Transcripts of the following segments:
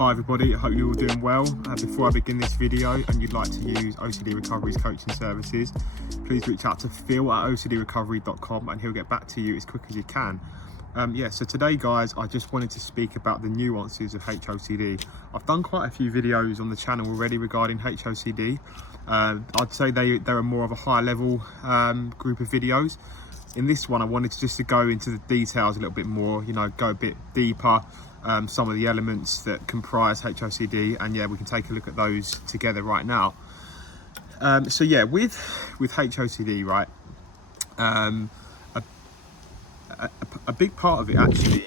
Hi everybody, I hope you're all doing well. Before I begin this video and you'd like to use OCD Recovery's coaching services, please reach out to phil@ocdrecovery.com and he'll get back to you as quick as he can. So today guys, I just wanted to speak about the nuances of HOCD. I've done quite a few videos on the channel already regarding HOCD. I'd say they're more of a high level group of videos. In this one, I wanted to go into the details a little bit more, go a bit deeper, some of the elements that comprise HOCD, and we can take a look at those together right now. With HOCD, right, a big part of it actually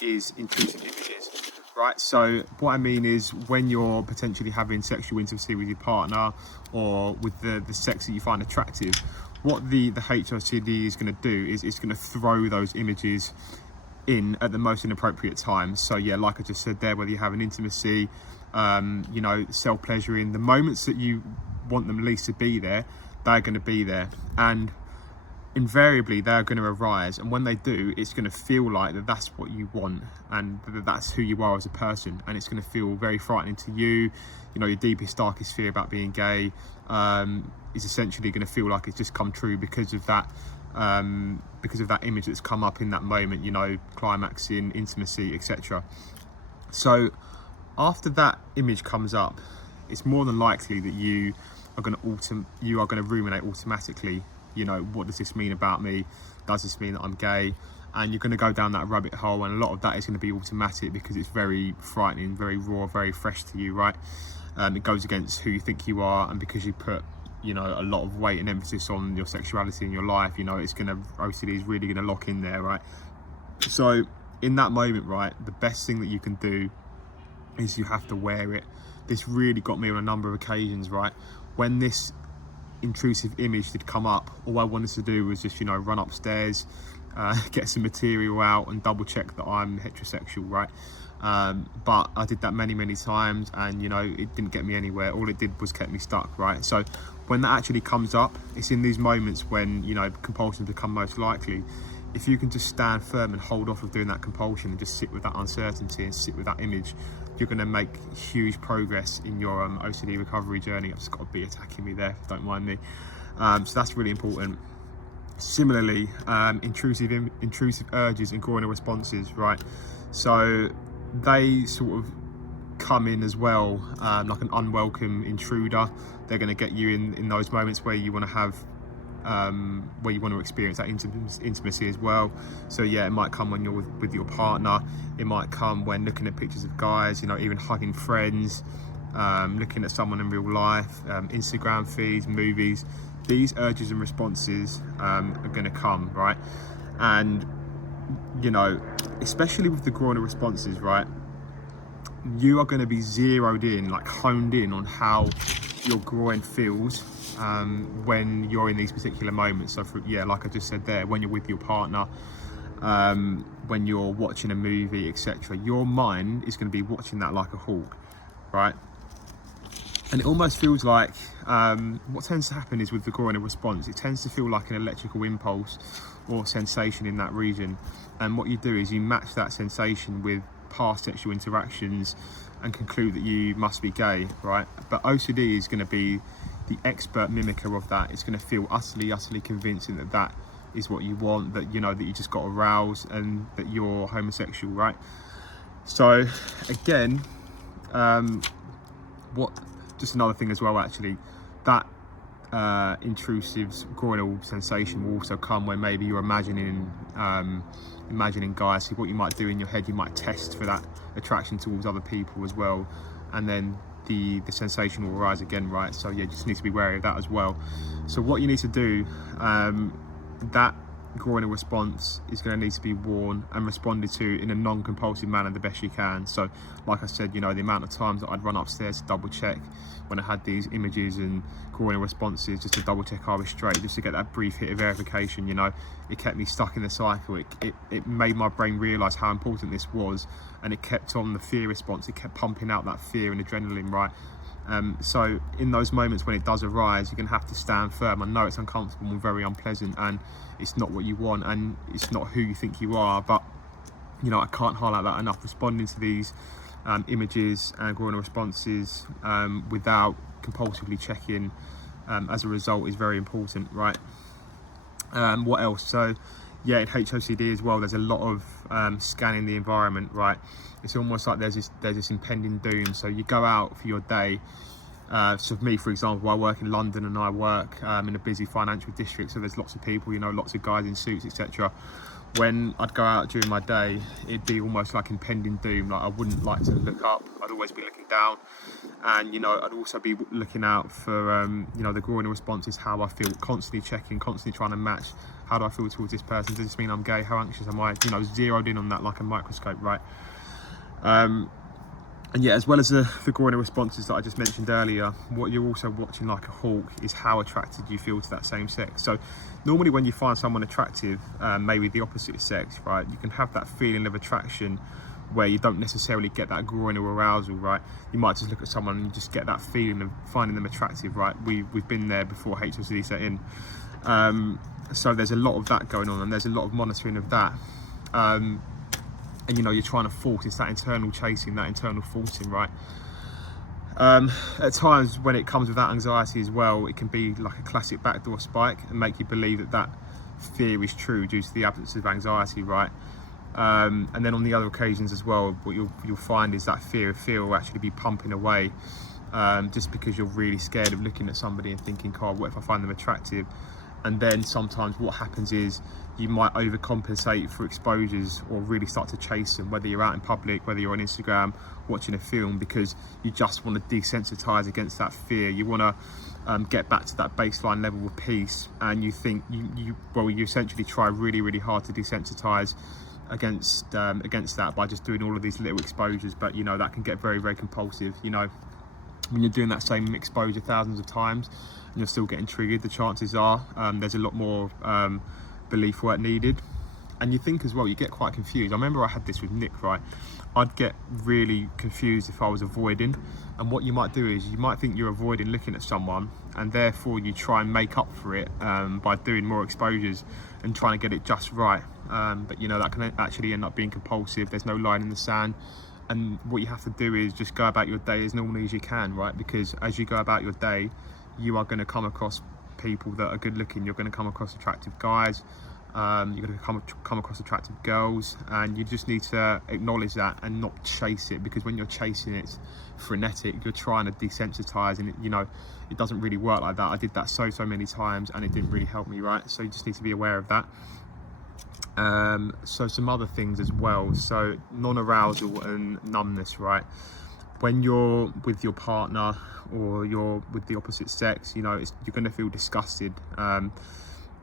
is intrusive images, right? So what I mean is when you're potentially having sexual intimacy with your partner or with the sex that you find attractive, what the HOCD is going to do is it's going to throw those images in at the most inappropriate times. So like I just said there, whether you have an intimacy, self-pleasuring, the moments that you want them least to be there, they're going to be there, and invariably they're going to arise, and when they do, it's going to feel like that's what you want and that's who you are as a person, and it's going to feel very frightening to you. Your deepest, darkest fear about being gay is essentially going to feel like it's just come true because of that image that's come up in that moment, climaxing, intimacy, etc. So after that image comes up, it's more than likely that you are going to ruminate automatically. What does this mean about me? Does this mean that I'm gay? And you're going to go down that rabbit hole, and a lot of that is going to be automatic because it's very frightening, very raw, very fresh to you, right? It goes against who you think you are, and because you put a lot of weight and emphasis on your sexuality in your life, OCD is really going to lock in there, right? So in that moment, right, the best thing that you can do is you have to wear it. This really got me on a number of occasions, right? When this intrusive image did come up, all I wanted to do was just run upstairs, get some material out and double check that I'm heterosexual, right? But I did that many times, and it didn't get me anywhere. All it did was kept me stuck, right? So when that actually comes up, it's in these moments when compulsions become most likely. If you can just stand firm and hold off of doing that compulsion and just sit with that uncertainty and sit with that image, you're going to make huge progress in your OCD recovery journey. I've just got a bee attacking me there, don't mind me. So that's really important. Similarly, intrusive urges and groinal responses, right? So they sort of come in as well, like an unwelcome intruder. They're going to get you in those moments where you want to have where you want to experience that intimacy as well. So it might come when you're with your partner. It might come when looking at pictures of guys, even hugging friends, looking at someone in real life, Instagram feeds, movies. These urges and responses are going to come, right? And especially with the groinal responses, right, you are going to be zeroed in, like honed in on how your groin feels when you're in these particular moments. So like I just said there, when you're with your partner, when you're watching a movie, etc., your mind is going to be watching that like a hawk, right? And it almost feels like what tends to happen is with the groinal response, it tends to feel like an electrical impulse or sensation in that region. And what you do is you match that sensation with past sexual interactions and conclude that you must be gay, right? But OCD is going to be the expert mimicker of that. It's going to feel utterly convincing that is what you want, that that you just got aroused and that you're homosexual, right? So again, just another thing as well, actually, that intrusive groinal sensation will also come when maybe you're imagining guys. So what you might do in your head, you might test for that attraction towards other people as well, and then the sensation will arise again, right? So you just need to be wary of that as well. So what you need to do, that groinal response is going to need to be worn and responded to in a non-compulsive manner the best you can. So like I said, the amount of times that I'd run upstairs to double check when I had these images and groinal responses, just to double check I was straight, just to get that brief hit of verification, it kept me stuck in the cycle. It made my brain realize how important this was, and it kept on the fear response. It kept pumping out that fear and adrenaline, right? So in those moments when it does arise, you're going to have to stand firm. I know it's uncomfortable and very unpleasant, and it's not what you want, and it's not who you think you are, but I can't highlight that enough. Responding to these images and groinal responses without compulsively checking as a result is very important, right? What else? So yeah, in HOCD as well, there's a lot of scanning the environment, right? It's almost like there's this impending doom. So you go out for your day. So for me, for example, I work in London and I work in a busy financial district, so there's lots of people, you know, lots of guys in suits, etc. When I'd go out during my day, it'd be almost like impending doom. Like I wouldn't like to look up, I'd always be looking down. And, you know, I'd also be looking out for, you know, the groinal responses, how I feel, constantly checking, constantly trying to match. How do I feel towards this person? Does this mean I'm gay? How anxious am I? You know, zeroed in on that like a microscope, right? And yeah, as well as the groinal responses that I just mentioned earlier, what you're also watching like a hawk is how attracted you feel to that same sex. So normally when you find someone attractive, maybe the opposite sex, right, you can have that feeling of attraction where you don't necessarily get that groinal arousal, right? You might just look at someone and you just get that feeling of finding them attractive, right? We've been there before HOCD set in. So there's a lot of that going on, and there's a lot of monitoring of that. And you know, you're trying to force, it's that internal chasing, that internal forcing, right? At times when it comes with that anxiety as well, it can be like a classic backdoor spike and make you believe that that fear is true due to the absence of anxiety, right? And then on the other occasions as well, what you'll find is that fear will actually be pumping away, just because you're really scared of looking at somebody and thinking, oh, what if I find them attractive? And then sometimes what happens is you might overcompensate for exposures or really start to chase them, whether you're out in public, whether you're on Instagram, watching a film, because you just want to desensitize against that fear. You want to get back to that baseline level of peace, and you think you essentially try really, really hard to desensitize against that by just doing all of these little exposures. But you know, that can get very, very compulsive. You know, when you're doing that same exposure thousands of times and you're still getting triggered, the chances are there's a lot more belief work needed. And you think as well, you get quite confused. I remember I had this with Nick, right? I'd get really confused if I was avoiding, and what you might do is you might think you're avoiding looking at someone, and therefore you try and make up for it by doing more exposures and trying to get it just right. But you know, that can actually end up being compulsive. There's no line in the sand. And what you have to do is just go about your day as normally as you can, right? Because as you go about your day, you are going to come across people that are good looking. You're going to come across attractive guys. You're going to come across attractive girls, and you just need to acknowledge that and not chase it, because when you're chasing it, it's frenetic. You're trying to desensitize, and you know, it doesn't really work like that. I did that so many times, and it didn't really help me, right? So you just need to be aware of that. So some other things as well. So non-arousal and numbness, right? When you're with your partner or you're with the opposite sex, you know, you're going to feel disgusted.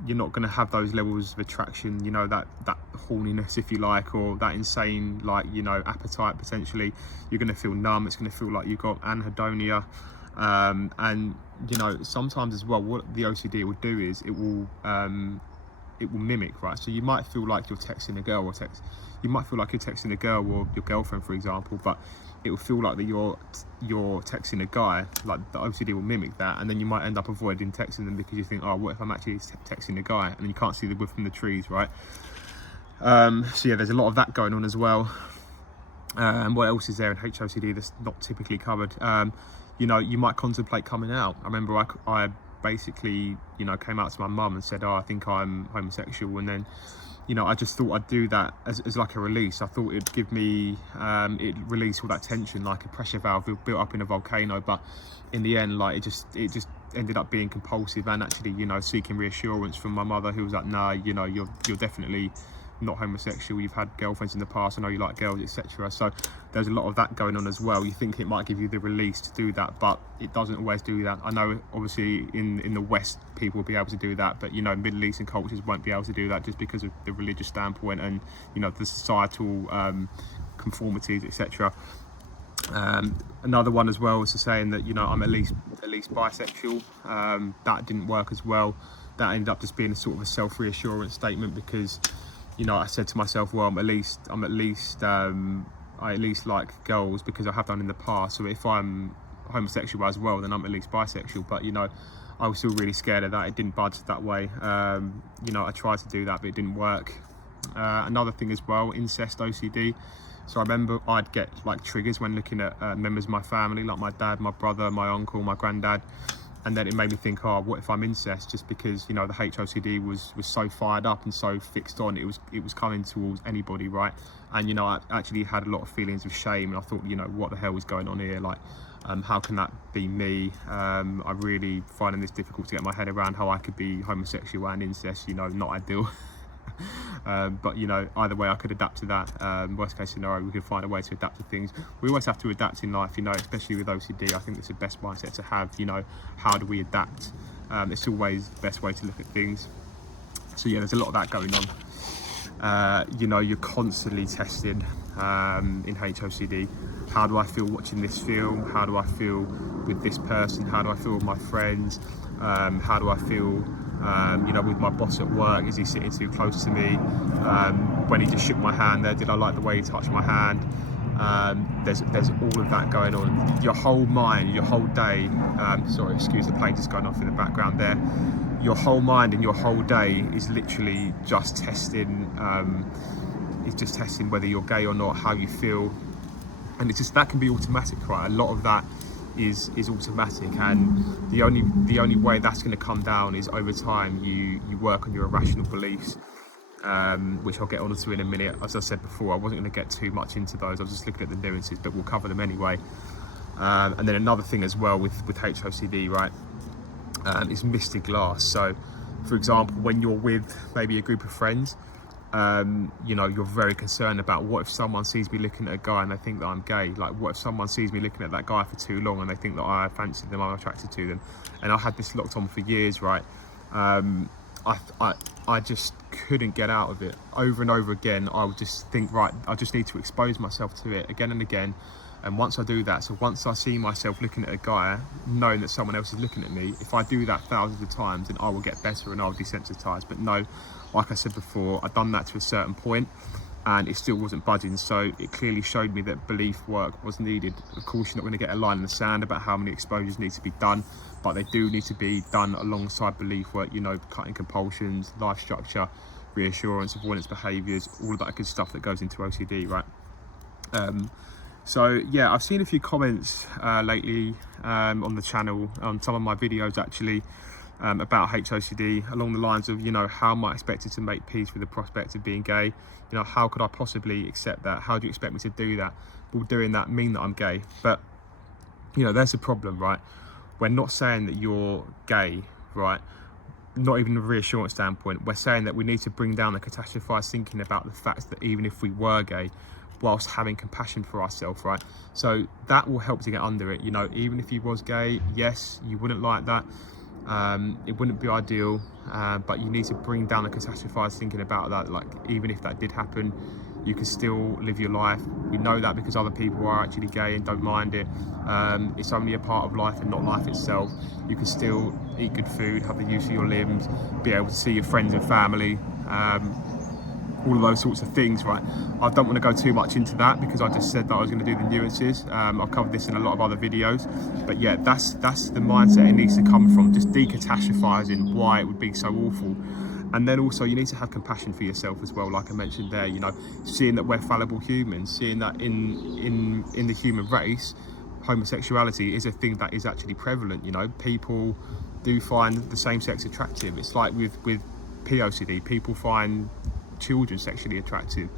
You're not going to have those levels of attraction, you know, that horniness, if you like, or that insane, like, you know, appetite potentially. You're going to feel numb. It's going to feel like you've got anhedonia. And, you know, sometimes as well, what the OCD will do is it will mimic, right? So you might feel like you're texting a girl, you might feel like you're texting a girl or your girlfriend, for example, but it will feel like that you're texting a guy. Like the OCD will mimic that, and then you might end up avoiding texting them because you think, oh, what if I'm actually texting a guy? And you can't see the wood from the trees, right? So yeah, there's a lot of that going on as well. What else is there in HOCD that's not typically covered? You know, you might contemplate coming out. I remember I basically, you know, came out to my mum and said, oh, I think I'm homosexual, and then, you know, I just thought I'd do that as like a release. I thought it'd give me, it'd release all that tension, like a pressure valve built up in a volcano. But in the end, like it just ended up being compulsive, and actually, you know, seeking reassurance from my mother, who was like, nah, you know, you're definitely not homosexual. You've had girlfriends in the past. I know you like girls, etc. So there's a lot of that going on as well. You think it might give you the release to do that, but it doesn't always do that. I know obviously in the West people will be able to do that, but you know, Middle Eastern cultures won't be able to do that just because of the religious standpoint and, you know, the societal conformities, etc. Another one as well was saying that, you know, I'm at least bisexual. That didn't work as well. That ended up just being a sort of a self-reassurance statement, because, you know, I said to myself, well, I at least like girls because I have done in the past. So if I'm homosexual as well, then I'm at least bisexual. But, you know, I was still really scared of that. It didn't budge that way. You know, I tried to do that, but it didn't work. Another thing as well, incest OCD. So I remember I'd get like triggers when looking at members of my family, like my dad, my brother, my uncle, my granddad. And then it made me think, oh, what if I'm incest? Just because, you know, the HOCD was so fired up and so fixed on, it was coming towards anybody, right? And, you know, I actually had a lot of feelings of shame, and I thought, you know, what the hell is going on here? Like, how can that be me? I'm really finding this difficult to get my head around, how I could be homosexual and incest, you know, not ideal. But, you know, either way I could adapt to that. Worst case scenario, we could find a way to adapt to things. We always have to adapt in life, you know, especially with OCD. I think it's the best mindset to have, you know, how do we adapt? It's always the best way to look at things. So yeah, there's a lot of that going on. You know, you're constantly tested in HOCD. How do I feel watching this film? How do I feel with this person? How do I feel with my friends? How do I feel you know, with my boss at work? Is he sitting too close to me? When he just shook my hand there, did I like the way he touched my hand? There's all of that going on. Your whole mind, your whole day, sorry, excuse the plane just going off in the background there. Your whole mind and your whole day is literally just testing, whether you're gay or not, how you feel. And it's just, that can be automatic, right? A lot of that is automatic, and the only way that's going to come down is over time you work on your irrational beliefs, which I'll get onto in a minute. As I said before, I wasn't going to get too much into those. I was just looking at the nuances, but we'll cover them anyway. And then another thing as well with HOCD, right, is misted glass. So for example, when you're with maybe a group of friends, you know, you're very concerned about, what if someone sees me looking at a guy and they think that I'm gay? Like, what if someone sees me looking at that guy for too long and they think that I fancy them, I'm attracted to them? And I had this locked on for years, right? I just couldn't get out of it. Over and over again, I would just think, right, I just need to expose myself to it again and again. And once I do that, so once I see myself looking at a guy, knowing that someone else is looking at me, if I do that thousands of times, then I will get better and I'll desensitize. But no, like I said before, I've done that to a certain point and it still wasn't budging. So it clearly showed me that belief work was needed. Of course, you're not going to get a line in the sand about how many exposures need to be done, but they do need to be done alongside belief work, you know, cutting compulsions, life structure, reassurance, avoidance behaviors, all of that good stuff that goes into OCD, right? So yeah, I've seen a few comments lately on the channel, on some of my videos actually, about HOCD, along the lines of, you know, how am I expected to make peace with the prospect of being gay? You know, how could I possibly accept that? How do you expect me to do that? Will doing that mean that I'm gay? But, you know, there's a problem, right? We're not saying that you're gay, right? Not even a reassurance standpoint. We're saying that we need to bring down the catastrophized thinking about the fact that even if we were gay, whilst having compassion for ourselves, right? So that will help to get under it. You know, even if you was gay, yes, you wouldn't like that. It wouldn't be ideal, but you need to bring down the catastrophized thinking about that. Like, even if that did happen, you can still live your life. We know that because other people are actually gay and don't mind it. It's only a part of life and not life itself. You can still eat good food, have the use of your limbs, be able to see your friends and family, all of those sorts of things, right? I don't want to go too much into that because I just said that I was going to do the nuances. I've covered this in a lot of other videos, but yeah, that's the mindset it needs to come from, just decatastrophizing why it would be so awful. And then also you need to have compassion for yourself as well, like I mentioned there, you know, seeing that we're fallible humans, seeing that in the human race, homosexuality is a thing that is actually prevalent. You know, people do find the same sex attractive. It's like with POCD, people find children sexually attractive.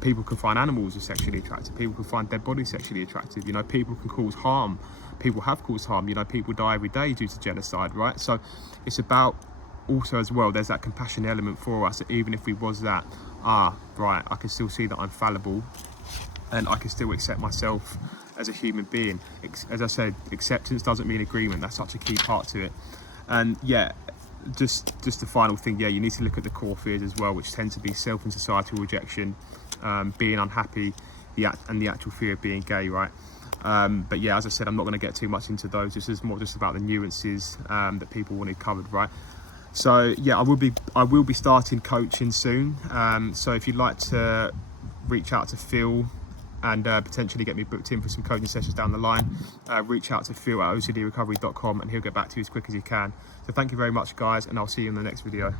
People can find animals are sexually attractive. People can find dead bodies sexually attractive. You know, people can cause harm. People have caused harm. You know, people die every day due to genocide, right? So it's about also as well, there's that compassion element for us, that even if we was that, right, I can still see that I'm fallible and I can still accept myself as a human being. As I said, acceptance doesn't mean agreement. That's such a key part to it. And yeah, just the final thing, yeah, you need to look at the core fears as well, which tend to be self and societal rejection, being unhappy, and the actual fear of being gay, right? But yeah, as I said, I'm not going to get too much into those. This is more just about the nuances that people wanted covered, right? So yeah, I will be starting coaching soon. So if you'd like to reach out to Phil and potentially get me booked in for some coaching sessions down the line, reach out to Phil at ocdrecovery.com and he'll get back to you as quick as he can. So thank you very much, guys, and I'll see you in the next video.